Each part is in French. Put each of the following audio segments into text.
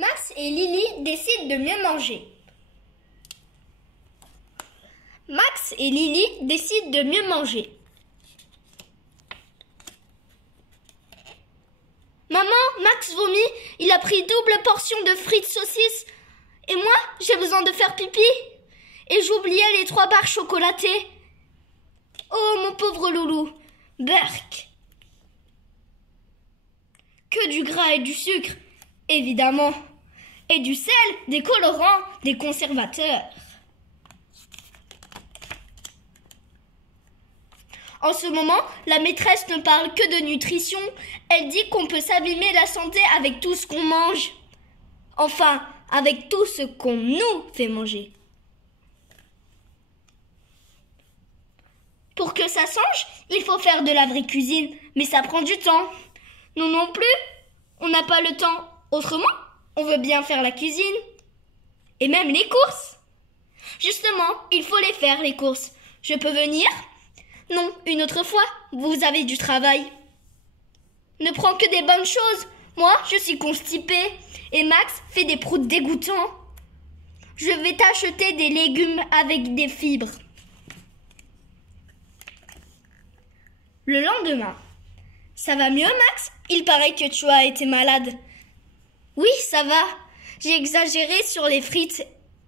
Max et Lily décident de mieux manger. Max et Lily décident de mieux manger. Maman, Max vomit, il a pris double portion de frites saucisses. Et moi, j'ai besoin de faire pipi. Et j'oubliais les 3 barres chocolatées. Oh, mon pauvre loulou. Berk. Que du gras et du sucre, évidemment. Et du sel, des colorants, des conservateurs. En ce moment, la maîtresse ne parle que de nutrition. Elle dit qu'on peut s'abîmer la santé avec tout ce qu'on mange. Enfin, avec tout ce qu'on nous fait manger. Pour que ça change, il faut faire de la vraie cuisine. Mais ça prend du temps. Nous non plus, on n'a pas le temps. Autrement, on veut bien faire la cuisine. Et même les courses. Justement, il faut les faire, les courses. Je peux venir ? Non, une autre fois, vous avez du travail. Ne prends que des bonnes choses. Moi, je suis constipée. Et Max fait des proutes dégoûtants. Je vais t'acheter des légumes avec des fibres. Le lendemain. Ça va mieux, Max ? Il paraît que tu as été malade. Oui, ça va. J'ai exagéré sur les frites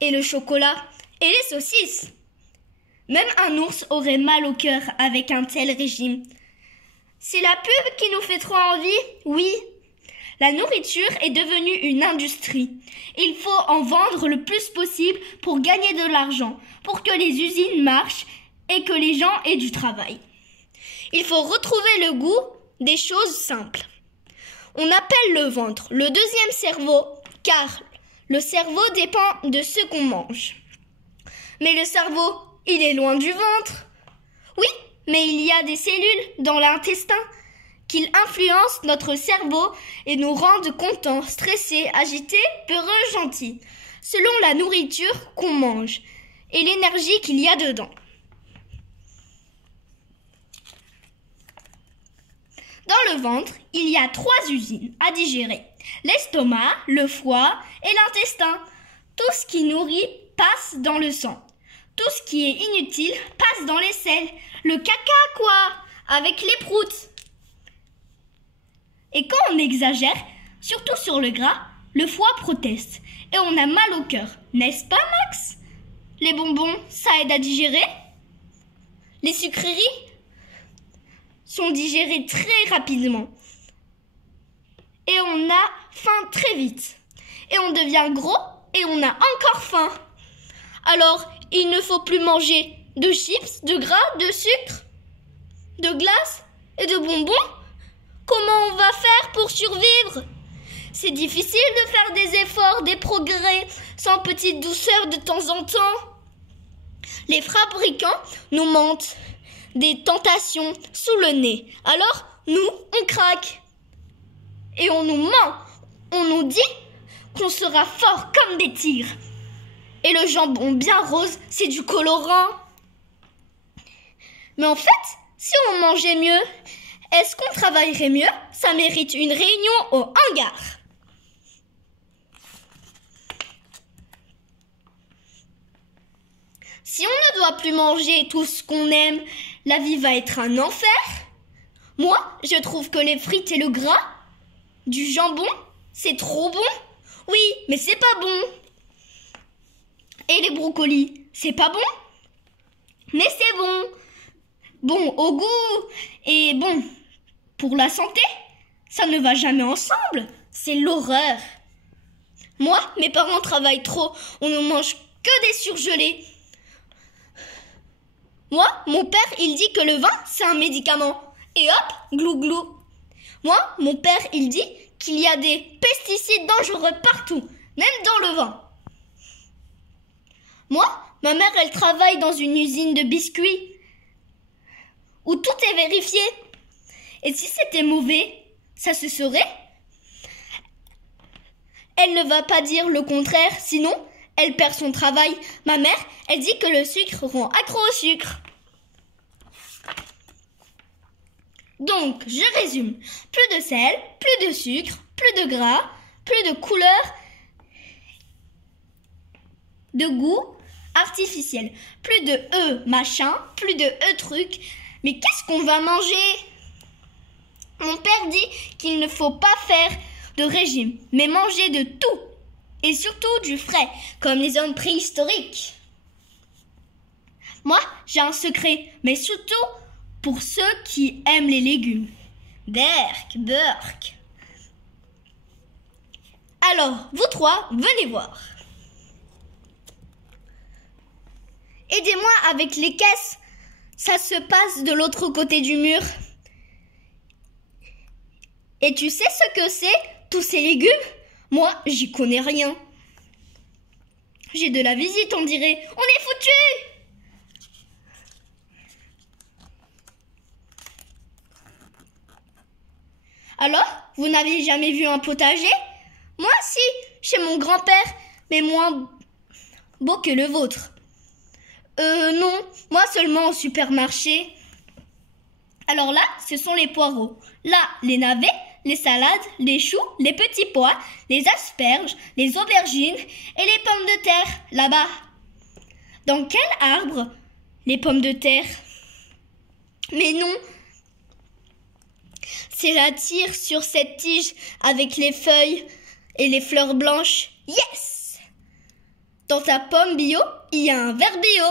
et le chocolat et les saucisses. Même un ours aurait mal au cœur avec un tel régime. C'est la pub qui nous fait trop envie ? Oui. La nourriture est devenue une industrie. Il faut en vendre le plus possible pour gagner de l'argent, pour que les usines marchent et que les gens aient du travail. Il faut retrouver le goût des choses simples. On appelle le ventre le deuxième cerveau, car le cerveau dépend de ce qu'on mange. Mais le cerveau, il est loin du ventre. Oui, mais il y a des cellules dans l'intestin qui influencent notre cerveau et nous rendent contents, stressés, agités, peureux, gentils, selon la nourriture qu'on mange et l'énergie qu'il y a dedans. Dans le ventre, il y a 3 usines à digérer. L'estomac, le foie et l'intestin. Tout ce qui nourrit passe dans le sang. Tout ce qui est inutile passe dans les selles. Le caca, quoi, avec les proutes. Et quand on exagère, surtout sur le gras, le foie proteste. Et on a mal au cœur. N'est-ce pas, Max ? Les bonbons, ça aide à digérer. Les sucreries sont digérées très rapidement. Et on a faim très vite. Et on devient gros et on a encore faim. Alors, il ne faut plus manger de chips, de gras, de sucre, de glace et de bonbons. Comment on va faire pour survivre ? C'est difficile de faire des efforts, des progrès, sans petite douceur de temps en temps. Les fabricants nous mentent des tentations sous le nez. Alors, nous, on craque. Et on nous ment. On nous dit qu'on sera fort comme des tigres. Et le jambon bien rose, c'est du colorant. Mais en fait, si on mangeait mieux, est-ce qu'on travaillerait mieux ? Ça mérite une réunion au hangar. Si on ne doit plus manger tout ce qu'on aime, la vie va être un enfer. Moi, je trouve que les frites et le gras, du jambon, c'est trop bon. Oui, mais c'est pas bon. Et les brocolis, c'est pas bon. Mais c'est bon. Bon au goût et bon pour la santé. Ça ne va jamais ensemble. C'est l'horreur. Moi, mes parents travaillent trop. On ne mange que des surgelés. Moi, mon père, il dit que le vin, c'est un médicament. Et hop, glou glou. Moi, mon père, il dit qu'il y a des pesticides dangereux partout, même dans le vin. Moi, ma mère, elle travaille dans une usine de biscuits où tout est vérifié. Et si c'était mauvais, ça se saurait. Elle ne va pas dire le contraire, sinon elle perd son travail. Ma mère, elle dit que le sucre rend accro au sucre. Donc, je résume. Plus de sel, plus de sucre, plus de gras, plus de couleurs de goût artificiel. Plus de machin, plus de truc. Mais qu'est-ce qu'on va manger? Mon père dit qu'il ne faut pas faire de régime, mais manger de tout. Et surtout du frais, comme les hommes préhistoriques. Moi, j'ai un secret, mais surtout pour ceux qui aiment les légumes. Berk. Alors, vous trois, venez voir. Aidez-moi avec les caisses. Ça se passe de l'autre côté du mur. Et tu sais ce que c'est, tous ces légumes? Moi, j'y connais rien. J'ai de la visite, on dirait. On est foutus! Alors, vous n'avez jamais vu un potager? Moi, si, chez mon grand-père, mais moins beau que le vôtre. Non, moi seulement au supermarché. Alors là, ce sont les poireaux. Là, les navets, les salades, les choux, les petits pois, les asperges, les aubergines et les pommes de terre, là-bas. Dans quel arbre? Les pommes de terre. Mais non, c'est la tire sur cette tige avec les feuilles et les fleurs blanches. Yes! Dans ta pomme bio, il y a un verre bio.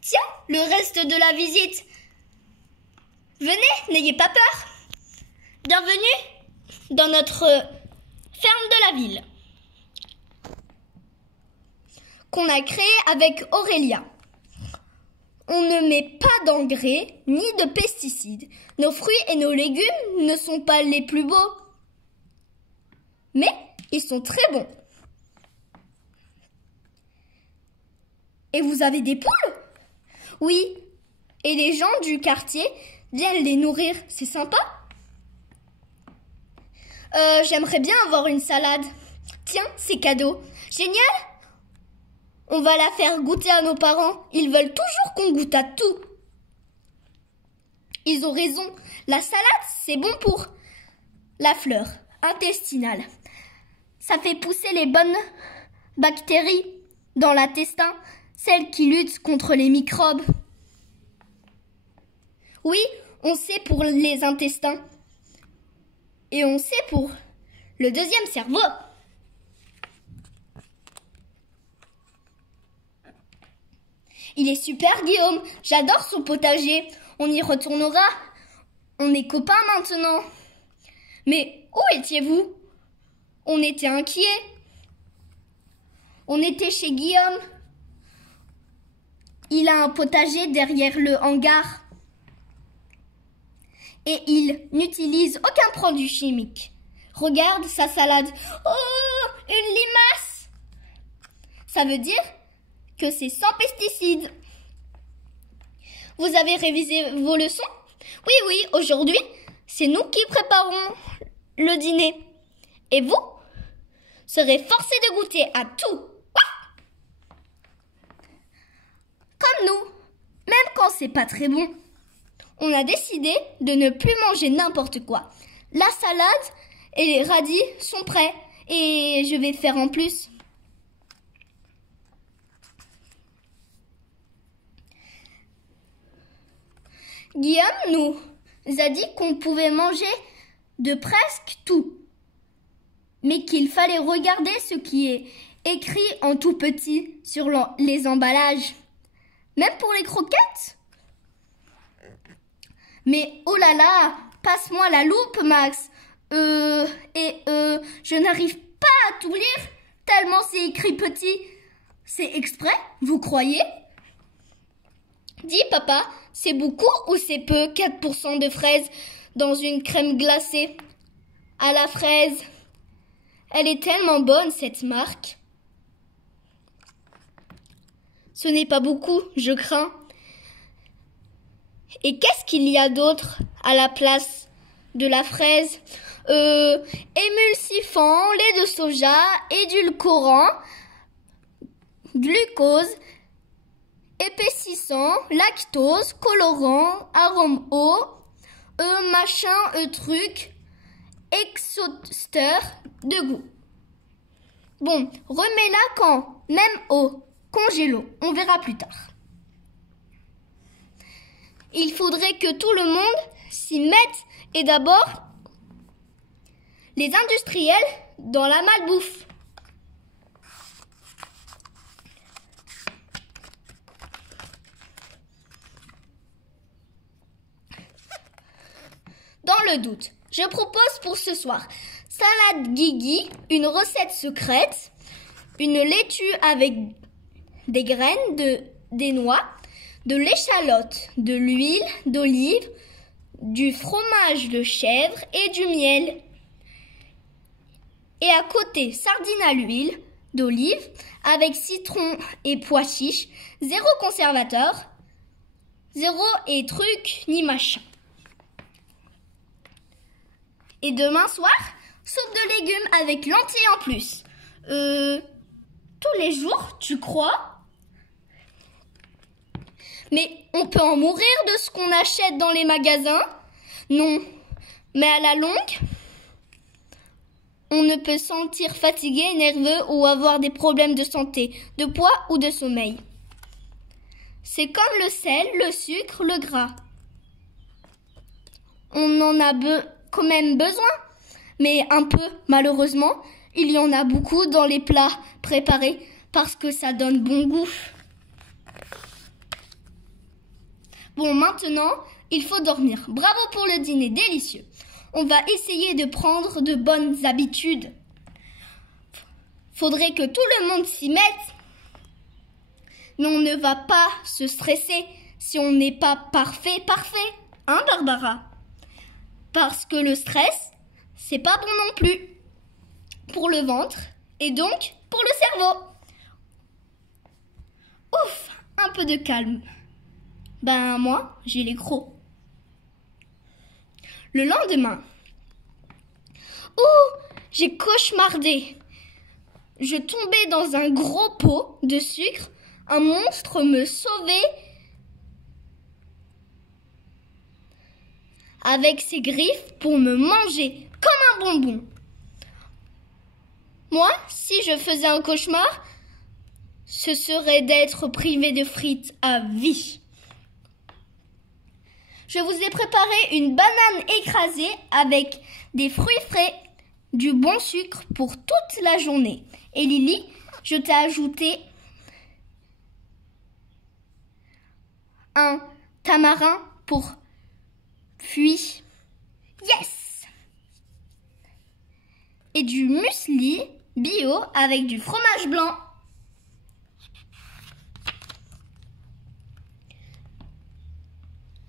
Tiens, le reste de la visite. Venez, n'ayez pas peur. Bienvenue dans notre ferme de la ville qu'on a créée avec Aurélia. On ne met pas d'engrais ni de pesticides. Nos fruits et nos légumes ne sont pas les plus beaux, mais ils sont très bons. Et vous avez des poules? Oui, et les gens du quartier viennent les nourrir, c'est sympa. J'aimerais bien avoir une salade. Tiens, c'est cadeau. Génial! On va la faire goûter à nos parents. Ils veulent toujours qu'on goûte à tout. Ils ont raison. La salade, c'est bon pour la flore intestinale. Ça fait pousser les bonnes bactéries dans l'intestin, celles qui luttent contre les microbes. Oui, on sait pour les intestins. Et on sait pour le deuxième cerveau. Il est super, Guillaume. J'adore son potager. On y retournera. On est copains maintenant. Mais où étiez-vous? On était inquiets. On était chez Guillaume. Il a un potager derrière le hangar. Et il n'utilise aucun produit chimique. Regarde sa salade. Oh, une limace! Ça veut dire que c'est sans pesticides. Vous avez révisé vos leçons? Oui, aujourd'hui, c'est nous qui préparons le dîner. Et vous serez forcés de goûter à tout. Comme nous, même quand c'est pas très bon. On a décidé de ne plus manger n'importe quoi. La salade et les radis sont prêts et je vais faire en plus. Guillaume nous a dit qu'on pouvait manger de presque tout, mais qu'il fallait regarder ce qui est écrit en tout petit sur les emballages, même pour les croquettes. Mais oh là là, passe-moi la loupe, Max. Je n'arrive pas à tout lire tellement c'est écrit petit. C'est exprès, vous croyez? Dis, papa, c'est beaucoup ou c'est peu 4% de fraises dans une crème glacée à la fraise? Elle est tellement bonne, cette marque. Ce n'est pas beaucoup, je crains. Et qu'est-ce qu'il y a d'autre à la place de la fraise? Émulsifiant, lait de soja, édulcorant, glucose, épaississant, lactose, colorant, arôme eau, truc. exhausteur de goût. Bon, remets-la quand même au congélo. On verra plus tard. Il faudrait que tout le monde s'y mette et d'abord les industriels dans la malbouffe. Dans le doute, je propose pour ce soir salade Guigui, une recette secrète, une laitue avec des graines, des noix, de l'échalote, de l'huile d'olive, du fromage de chèvre et du miel. Et à côté, sardines à l'huile d'olive avec citron et pois chiches, zéro conservateur, zéro et truc ni machin. Et demain soir, soupe de légumes avec lentilles en plus. Tous les jours, tu crois? Mais on peut en mourir de ce qu'on achète dans les magasins? Non. Mais à la longue, on ne peut se sentir fatigué, nerveux ou avoir des problèmes de santé, de poids ou de sommeil. C'est comme le sel, le sucre, le gras. On en a quand même besoin, mais un peu, malheureusement, il y en a beaucoup dans les plats préparés parce que ça donne bon goût. Bon, maintenant, il faut dormir. Bravo pour le dîner délicieux. On va essayer de prendre de bonnes habitudes. Faudrait que tout le monde s'y mette. Mais on ne va pas se stresser si on n'est pas parfait. Hein, Barbara? Parce que le stress, c'est pas bon non plus. Pour le ventre et donc pour le cerveau. Ouf, un peu de calme. Ben moi, j'ai les crocs. Le lendemain, j'ai cauchemardé. Je tombais dans un gros pot de sucre. Un monstre me sauvait avec ses griffes pour me manger comme un bonbon. Moi, si je faisais un cauchemar, ce serait d'être privé de frites à vie. Je vous ai préparé une banane écrasée avec des fruits frais, du bon sucre pour toute la journée. Et Lily, je t'ai ajouté un tamarin pour fuir. Yes! Et du muesli bio avec du fromage blanc.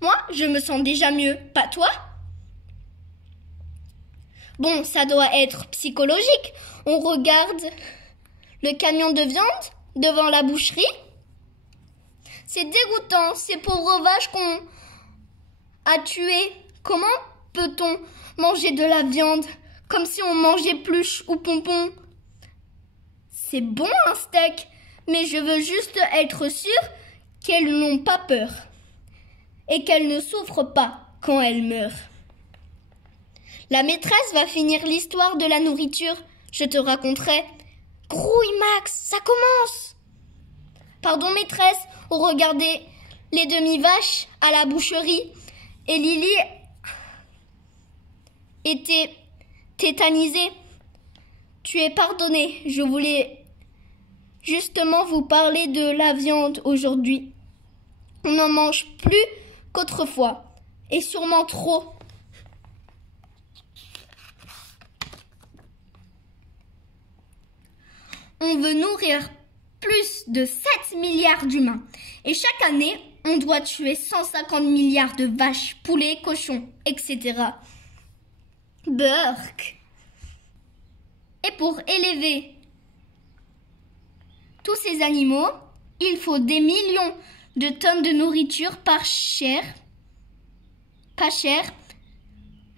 Moi, je me sens déjà mieux, pas toi? Bon, ça doit être psychologique. On regarde le camion de viande devant la boucherie. C'est dégoûtant, ces pauvres vaches qu'on a tuées. Comment peut-on manger de la viande comme si on mangeait pluche ou pompon? C'est bon un steak, mais je veux juste être sûre qu'elles n'ont pas peur et qu'elles ne souffrent pas quand elles meurent. La maîtresse va finir l'histoire de la nourriture. Je te raconterai. Grouille, Max, ça commence. Pardon, maîtresse, on regardait les demi-vaches à la boucherie et Lily était tétanisée. Tu es pardonnée. Je voulais justement vous parler de la viande aujourd'hui. On n'en mange plus qu'autrefois, et sûrement trop. On veut nourrir plus de 7 milliards d'humains. Et chaque année, on doit tuer 150 milliards de vaches, poulets, cochons, etc. Burk. Et pour élever tous ces animaux, il faut des millions de tonnes de nourriture pas cher,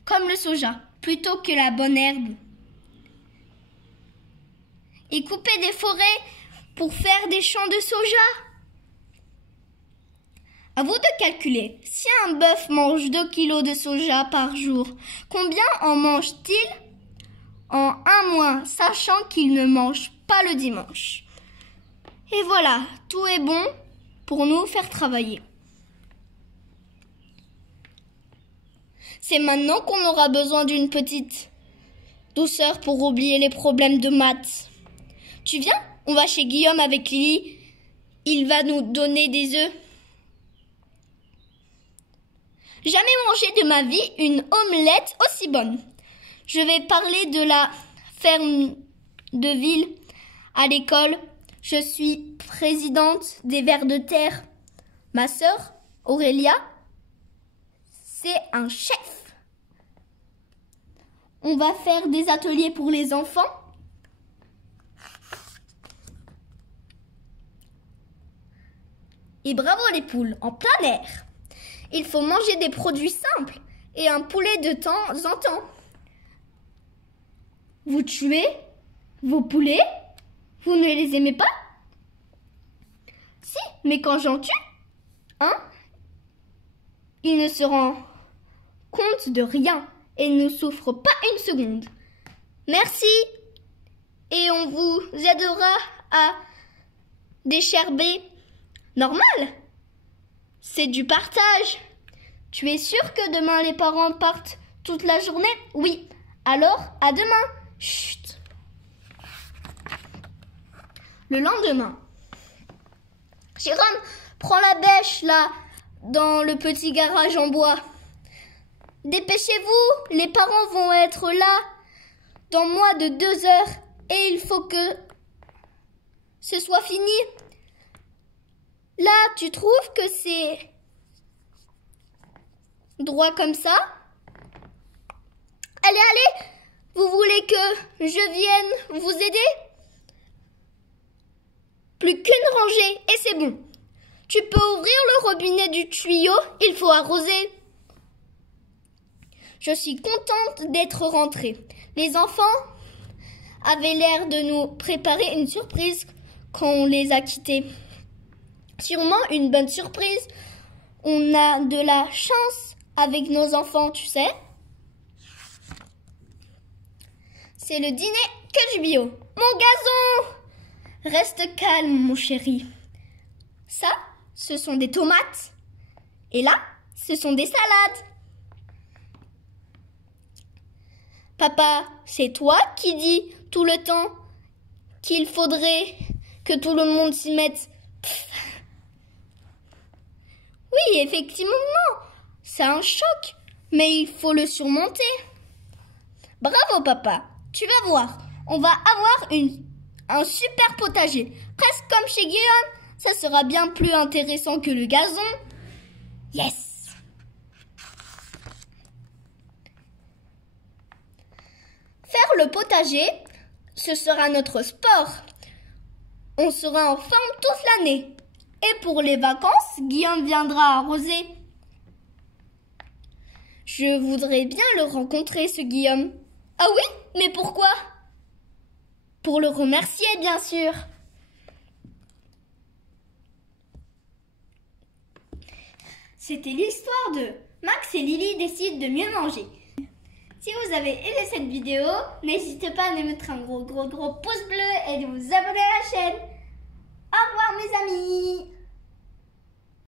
comme le soja, plutôt que la bonne herbe. Et couper des forêts pour faire des champs de soja. À vous de calculer. Si un bœuf mange 2 kilos de soja par jour, combien en mange-t-il en un mois, sachant qu'il ne mange pas le dimanche? Et voilà, tout est bon pour nous faire travailler. C'est maintenant qu'on aura besoin d'une petite douceur pour oublier les problèmes de maths. Tu viens? On va chez Guillaume avec Lily. Il va nous donner des œufs. Jamais mangé de ma vie une omelette aussi bonne. Je vais parler de la ferme de ville à l'école. Je suis présidente des Vers de Terre. Ma sœur, Aurélia, c'est un chef. On va faire des ateliers pour les enfants. Et bravo les poules, en plein air. Il faut manger des produits simples et un poulet de temps en temps. Vous tuez vos poulets? Vous ne les aimez pas? Si, mais quand j'en tue, il ne se rend compte de rien et ne souffre pas une seconde. Merci et on vous aidera à décherber. Normal, c'est du partage. Tu es sûr que demain les parents partent toute la journée? Oui, alors à demain. Chut. Le lendemain, Jérôme, prends la bêche là, dans le petit garage en bois. Dépêchez-vous, les parents vont être là dans moins de 2 heures et il faut que ce soit fini. Là, tu trouves que c'est droit comme ça? Allez, allez, vous voulez que je vienne vous aider? Plus qu'une rangée et c'est bon. Tu peux ouvrir le robinet du tuyau, il faut arroser. Je suis contente d'être rentrée. Les enfants avaient l'air de nous préparer une surprise quand on les a quittés. Sûrement une bonne surprise. On a de la chance avec nos enfants, tu sais. C'est le dîner que du bio. Mon gazon! Reste calme, mon chéri. Ça, ce sont des tomates. Et là, ce sont des salades. Papa, c'est toi qui dis tout le temps qu'il faudrait que tout le monde s'y mette. Oui, effectivement, c'est un choc, mais il faut le surmonter. Bravo, papa. Tu vas voir, on va avoir un super potager. Presque comme chez Guillaume, ça sera bien plus intéressant que le gazon. Yes! Faire le potager, ce sera notre sport. On sera en forme toute l'année. Et pour les vacances, Guillaume viendra arroser. Je voudrais bien le rencontrer, ce Guillaume. Ah oui? Mais pourquoi? Pour le remercier, bien sûr. C'était l'histoire de Max et Lily décident de mieux manger. Si vous avez aimé cette vidéo, n'hésitez pas à nous mettre un gros pouce bleu et de vous abonner à la chaîne. Au revoir mes amis!